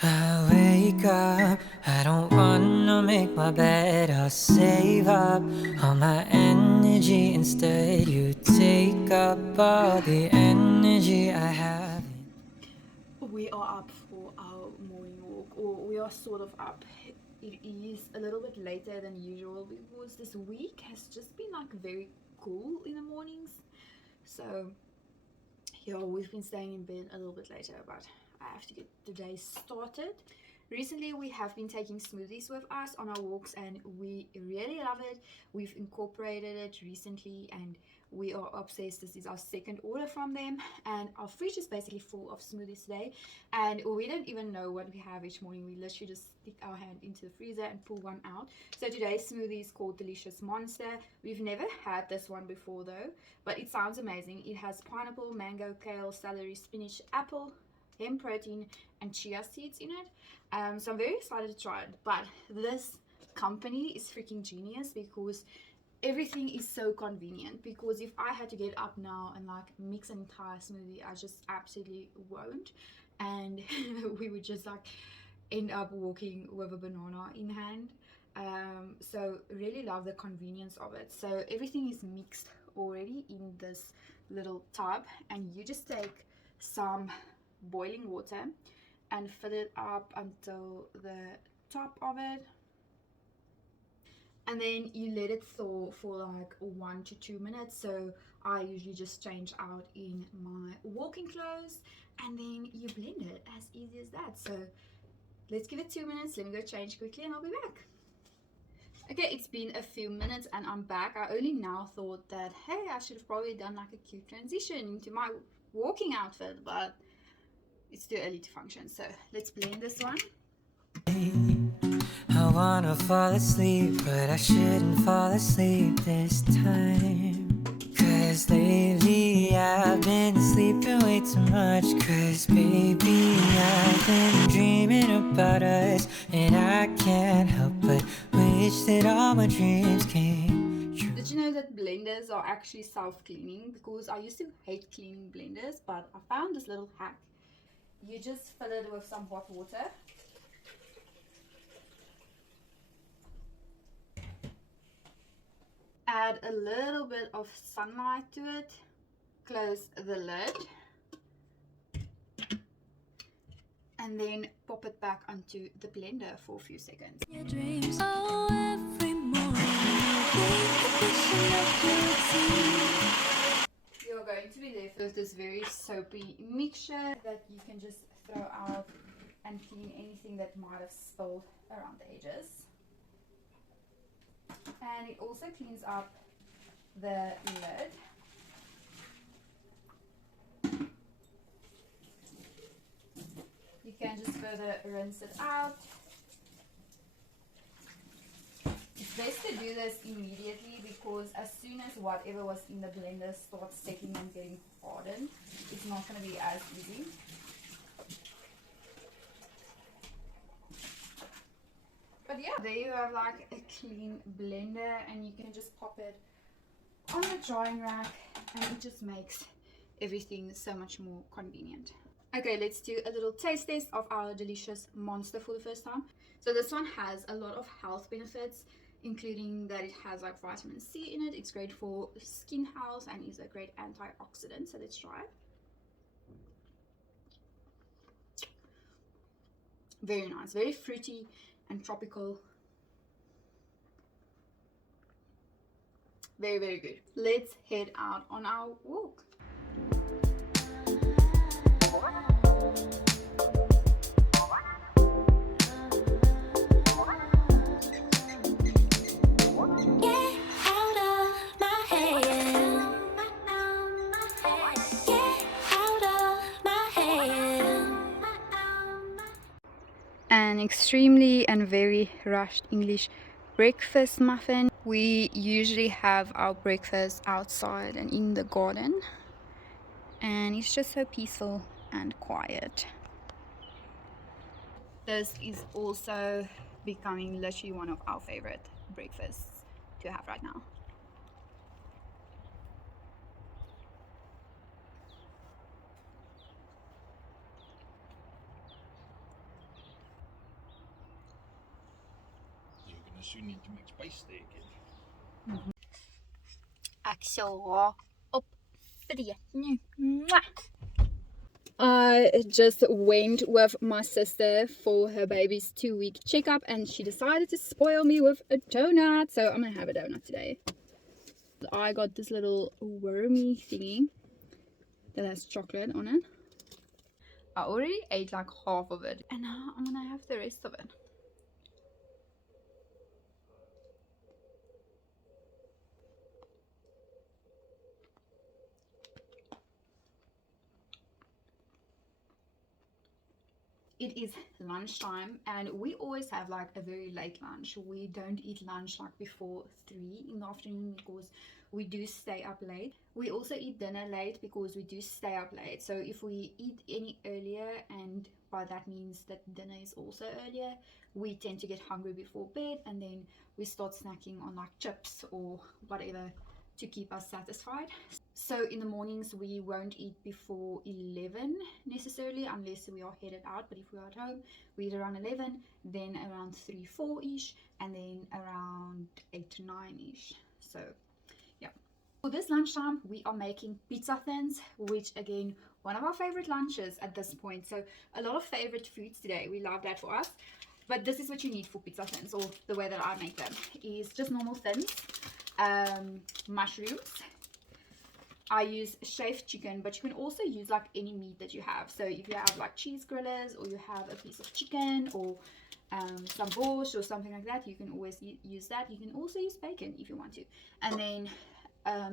I wake up, I don't wanna make my bed. I'll save up all my energy. Instead, you take up all the energy I have. We are up for our morning walk, or we are sort of up. It is a little bit later than usual because this week has just been like very cool in the mornings. So yeah, we've been staying in bed a little bit later, but I have to get the day started. Recently, we have been taking smoothies with us on our walks, and we really love it. We've incorporated it recently, and we are obsessed. This is our second order from them, and our fridge is basically full of smoothies today. And we don't even know what we have each morning. We literally just stick our hand into the freezer and pull one out. So today's smoothie is called Delicious Monster. We've never had this one before though, but it sounds amazing. It has pineapple, mango, kale, celery, spinach, apple, hemp protein, and chia seeds in it. So I'm very excited to try it. But this company is freaking genius because everything is so convenient. Because if I had to get up now and like mix an entire smoothie, I just absolutely won't. And we would just like end up walking with a banana in hand. So really love the convenience of it. So everything is mixed already in this little tub, and you just take some boiling water and fill it up until the top of it, and then you let it thaw for like 1 to 2 minutes. So I usually just change out in my walking clothes, and then you blend it, as easy as that. So let's give it 2 minutes. Let me go change quickly and I'll be back. Okay, it's been a few minutes and I'm back. I only now thought that, hey, I should have probably done like a cute transition into my walking outfit, but it's too early to function. So let's blend this one. I wanna fall asleep, but I shouldn't fall asleep this time. Cause lately I've been sleeping way too much. Cause baby, I've been dreaming about us, and I can't help but wish that all my dreams came true. Did you know that blenders are actually self-cleaning? Because I used to hate cleaning blenders, but I found this little hack. You just fill it with some hot water. Add a little bit of sunlight to it. Close the lid. And then pop it back onto the blender for a few seconds. Your dreams. Oh, every morning You're going to be left with this very soapy mixture that you can just throw out and clean anything that might have spilled around the edges. And it also cleans up the lid. You can just further rinse it out. It's best to do this immediately because as soon as whatever was in the blender starts settling and getting hardened, it's not going to be as easy. But yeah, there you have like a clean blender, and you can just pop it on the drying rack, and it just makes everything so much more convenient. Okay, let's do a little taste test of our delicious monster for the first time. So this one has a lot of health benefits, including that it has like vitamin C in it. It's great for skin health and is a great antioxidant. So let's try it. Very nice, very fruity and tropical. Very, very good. Let's head out on our walk. An extremely and very rushed English breakfast muffin. We usually have our breakfast outside and in the garden, and it's just so peaceful and quiet. This is also becoming literally one of our favorite breakfasts to have right now. I soon need to make space there again. Ek sal haar opvreet nu. I just went with my sister for her baby's 2-week checkup and she decided to spoil me with a donut. So I'm gonna have a donut today. I got this little wormy thingy that has chocolate on it. I already ate like half of it and now I'm gonna have the rest of it. It is lunchtime and we always have like a very late lunch. We don't eat lunch like before 3 in the afternoon because we do stay up late. We also eat dinner late because we do stay up late. So if we eat any earlier, and by that means that dinner is also earlier, we tend to get hungry before bed and then we start snacking on like chips or whatever to keep us satisfied. So in the mornings we won't eat before 11 necessarily unless we are headed out, but if we are at home we eat around 11, then around 3-4ish, and then around 8-9ish. So yeah, for this lunchtime we are making pizza thins, which again, one of our favorite lunches at this point. So a lot of favorite foods today, we love that for us. But this is what you need for pizza thins, or the way that I make them is just normal thins. Mushrooms, I use shaved chicken, but you can also use like any meat that you have. So if you have like cheese grillers, or you have a piece of chicken, or some borscht or something like that, you can always use that. You can also use bacon if you want to. And then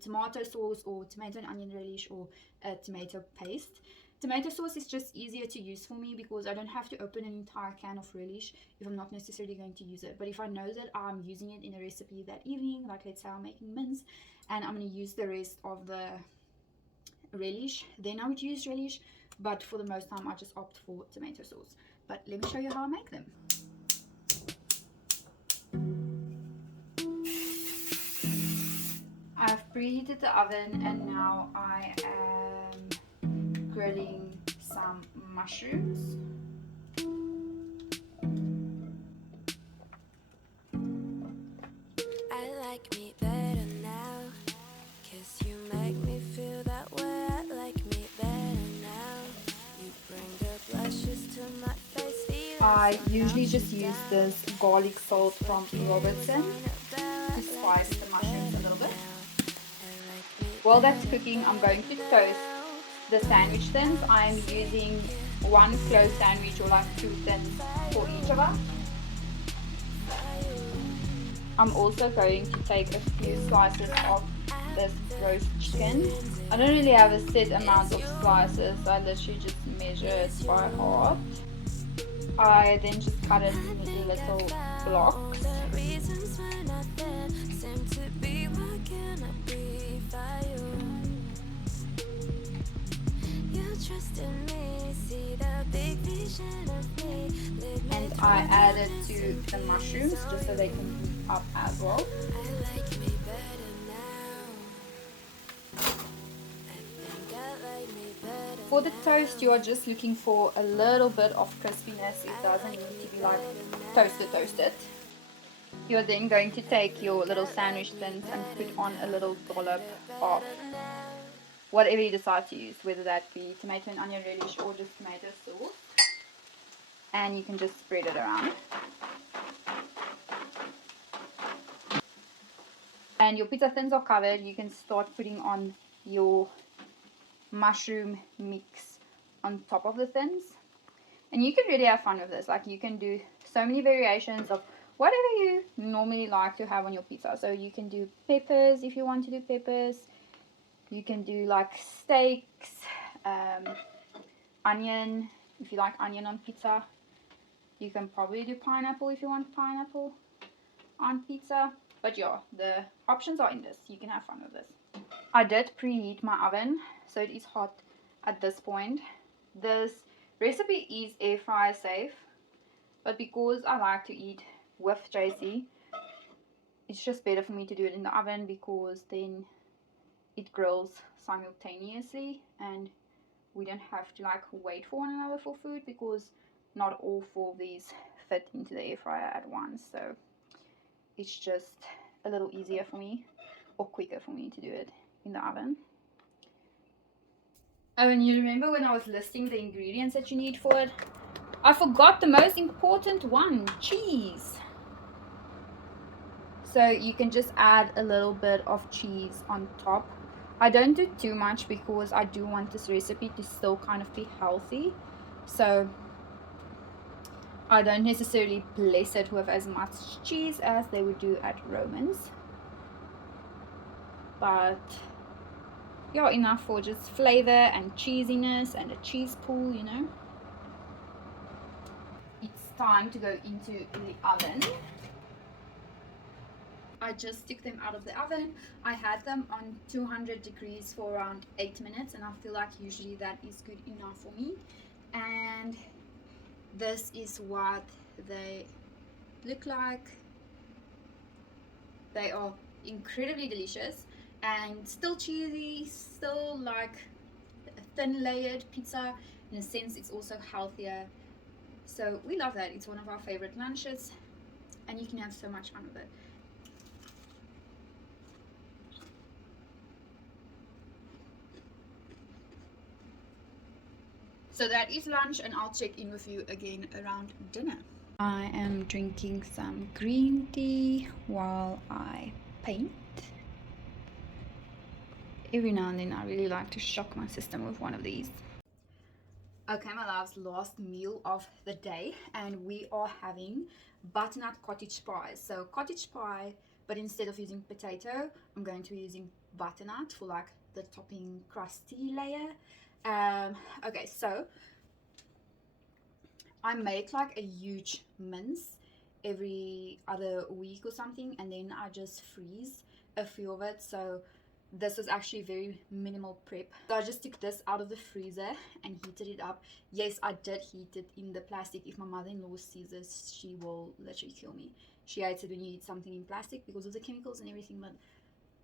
tomato sauce, or tomato and onion relish, or a tomato paste. Tomato sauce is just easier to use for me because I don't have to open an entire can of relish if I'm not necessarily going to use it. But if I know that I'm using it in a recipe that evening, like let's say I'm making mince and I'm going to use the rest of the relish, then I would use relish. But for the most time I just opt for tomato sauce. But let me show you how I make them. I've preheated the oven and now I am grilling some mushrooms. I like me better now, 'cause you make me feel that way. I like me better now. You bring the blushes to my face. I usually just use this garlic salt from Robertson to spice the mushrooms a little bit. While that's cooking, I'm going to toast the sandwich thins. I'm using 1 clove sandwich, or like 2 thins for each of us. I'm also going to take a few slices of this roast chicken. I don't really have a set amount of slices, so I literally just measure it by heart. I then just cut it into little blocks. And I add it to the mushrooms just so they can heat up as well. For the toast, you are just looking for a little bit of crispiness. It doesn't need to be like toasted. You're then going to take your little sandwich thins and put on a little dollop of whatever you decide to use, whether that be tomato and onion relish or just tomato sauce. And you can just spread it around. And your pizza thins are covered. You can start putting on your mushroom mix on top of the thins. And you can really have fun with this. Like, you can do so many variations of whatever you normally like to have on your pizza. So you can do peppers if you want to do peppers. You can do like steaks, onion if you like onion on pizza. You can probably do pineapple if you want pineapple on pizza. But yeah, the options are endless. You can have fun with this. I did preheat my oven, so it is hot at this point. This recipe is air fryer safe, but because I like to eat with JC, it's just better for me to do it in the oven because then it grills simultaneously and we don't have to like wait for one another for food, because not all 4 of these fit into the air fryer at once. So it's just a little easier for me, or quicker for me to do it in the oven. Oh, and you remember when I was listing the ingredients that you need for it? I forgot the most important one, cheese. So you can just add a little bit of cheese on top. I don't do too much because I do want this recipe to still kind of be healthy. So I don't necessarily bless it with as much cheese as they would do at Roman's. But yeah, enough for just flavor and cheesiness and a cheese pool, you know. It's time to go into the oven. I just took them out of the oven. I had them on 200 degrees for around 8 minutes, and I feel like usually that is good enough for me. And this is what they look like. They are incredibly delicious and still cheesy, still like a thin layered pizza. In a sense, it's also healthier. So we love that. It's one of our favorite lunches, and you can have so much fun with it. So that is lunch, and I'll check in with you again around dinner. I am drinking some green tea while I paint. Every now and then I really like to shock my system with one of these. Okay, my loves, last meal of the day, and we are having butternut cottage pie. So cottage pie, but instead of using potato, I'm going to be using butternut for like the topping crusty layer. Okay, so I make like a huge mince every other week or something, and then I just freeze a few of it. So this is actually very minimal prep. So I just took this out of the freezer and heated it up. Yes, I did heat it in the plastic. If my mother-in-law sees this, she will literally kill me. She hates it when you eat something in plastic because of the chemicals and everything, but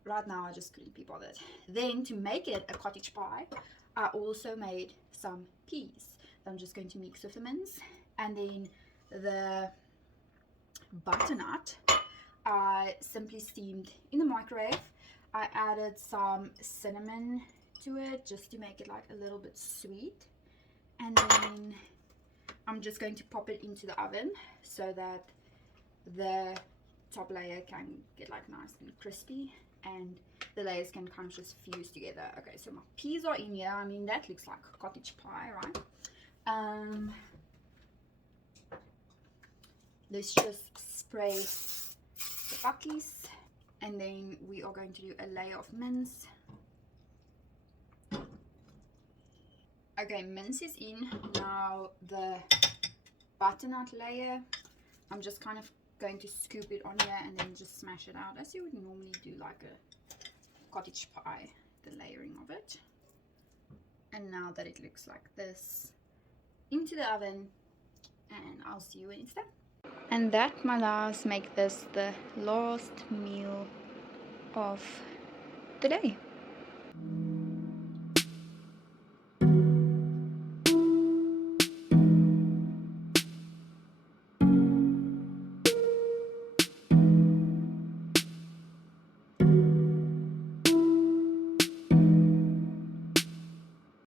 right now I just couldn't be bothered. Then to make it a cottage pie, I also made some peas. I'm just going to mix with the mince, and then the butternut I simply steamed in the microwave. I added some cinnamon to it just to make it like a little bit sweet, and then I'm just going to pop it into the oven so that the top layer can get like nice and crispy and the layers can kind of just fuse together. Okay, so my peas are in here. I mean, that looks like cottage pie, right? Let's just spray the buckies, and then we are going to do a layer of mince. Okay, mince is in. Now the butternut layer, I'm just kind of going to scoop it on here and then just smash it out as you would normally do like a cottage pie, the layering of it. And now that it looks like this, into the oven, and I'll see you when it's done. And that, my loves, make this the last meal of the day.